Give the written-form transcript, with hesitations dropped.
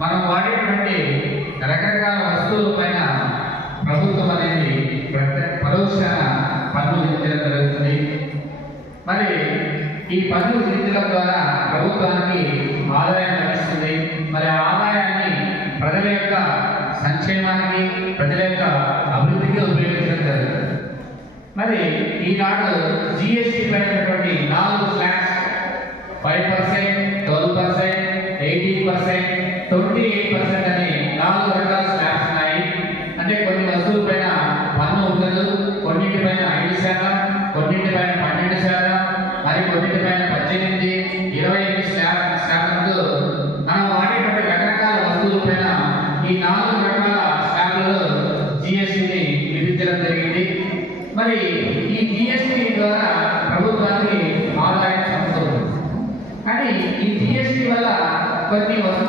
మనం వాడేటువంటి రకరకాల వస్తువుల పైన ప్రభుత్వం అనేది పరోక్ష పన్ను విధించడం జరుగుతుంది. మరి ఈ పన్ను విధించడం ద్వారా ప్రభుత్వానికి ఆదాయం లభిస్తుంది. మరి ఆ ఆదాయాన్ని ప్రజల యొక్క సంక్షేమానికి, ప్రజల యొక్క అభివృద్ధికి ఉపయోగించడం జరుగుతుంది. మరి ఈనాడు జిఎస్టీ పైనటువంటి 4 స్లాబ్స్ 5%, 12%, 18%, 28% అని 4 రకాల స్లాబ్స్ ఉన్నాయి. అంటే కొన్ని వస్తువుల పైన పన్ను ఉండదు, కొన్నింటిపైన 5%, కొన్నింటిపైన 12%, మరి కొన్నింటిపైన 18, 28 స్లాబ్లతో మనం వాడేటువంటి రకరకాల వస్తువుల పైన ఈ 4 రకాల స్లాబ్లలో జిఎస్టీని విధించడం జరిగింది. మరి ఈ జిఎస్టీ ద్వారా ప్రభుత్వానికి ఆదాయం సమకూరుతుంది. కానీ ఈ జిఎస్టీ వల్ల కొన్ని